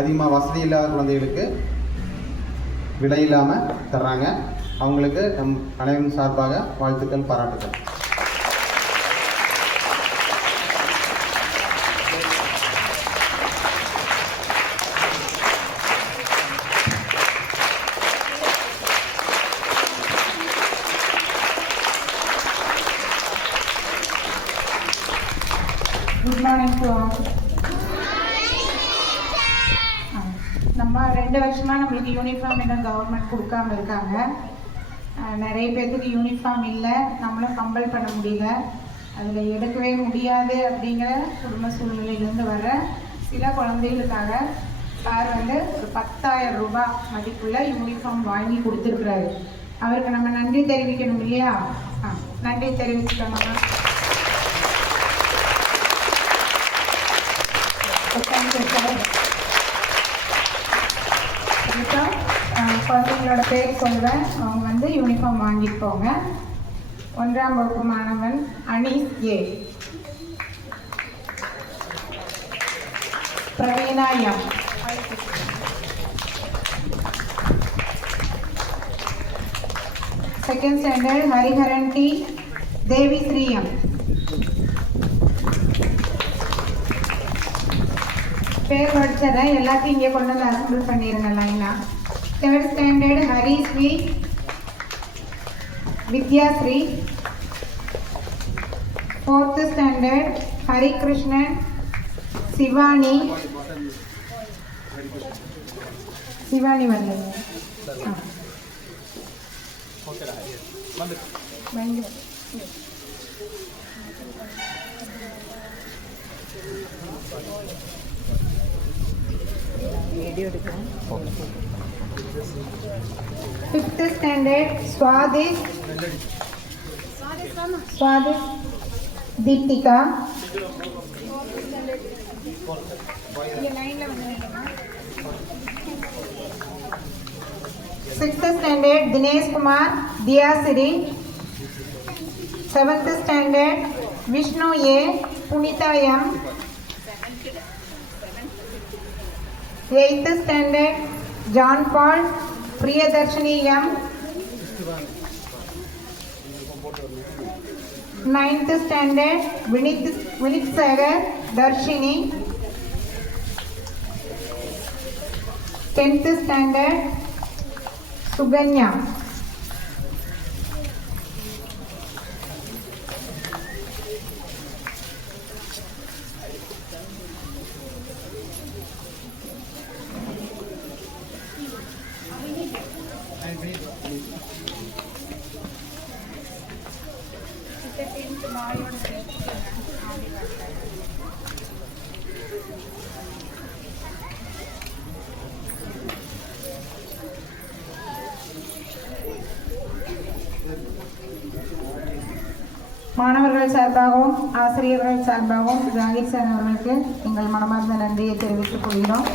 அதிகமாக வசதி இல்லாத குழந்தைகளுக்கு விலை இல்லாமல் தர்றாங்க. அவங்களுக்கு நம் அனைவரும் சார்பாக வாழ்த்துக்கள், பாராட்டுக்கள். Good morning to all. நம்ம 2 வருஷமாக நம்மளுக்கு யூனிஃபார்ம் இன்னும் கவர்மெண்ட் கொடுக்காம இருக்காங்க. நிறைய பேர்த்துக்கு யூனிஃபார்ம் இல்லை, நம்மளும் கம்பல் பண்ண முடியல. அதில் எடுக்கவே முடியாது அப்படிங்கிற குடும்ப சூழ்நிலையிலேருந்து வர சில குழந்தைகளுக்காக சார் வந்து ஒரு 10,000 ரூபாய் மதிப்புள்ள யூனிஃபார்ம் வாங்கி கொடுத்துருக்குறாரு. அவருக்கு நம்ம நன்றி தெரிவிக்கணும் இல்லையா? நன்றி தெரிவிச்சுக்கோங்க. குழந்தைங்களோட பேர் சொல்வேன், அவங்க வந்து யூனிஃபார்ம் வாங்கிட்டு போங்க. 1ஆம் வகுப்பு மாணவன் Anees A, Praveena M, second standard Hariharan D, Devi Sri M. பேர் படிச்சதை எல்லாத்தையும் இங்கே கொண்டு வந்து அசம்பிள் பண்ணிடுங்க லைனா. Third standard Harishree, Vidyashree. 4th standard Harikrishnan, Shivani. Shivani வரல. Fifth standard Swadis Deepika. 6th standard Dinesh Kumar Diyasiri. 7th standard Vishnu A, Punita M. 8th standard John Paul Priyadarshini M. 9th standard Vinit Sagar Darshini. 10th standard Suganya. மாணவர்கள் சார்பாகவும் ஆசிரியர்கள் சார்பாகவும் ஜாகிர் சார் அவர்களுக்கு எங்கள் மனமார்ந்த நன்றியை தெரிவித்துக் கொள்கிறோம்.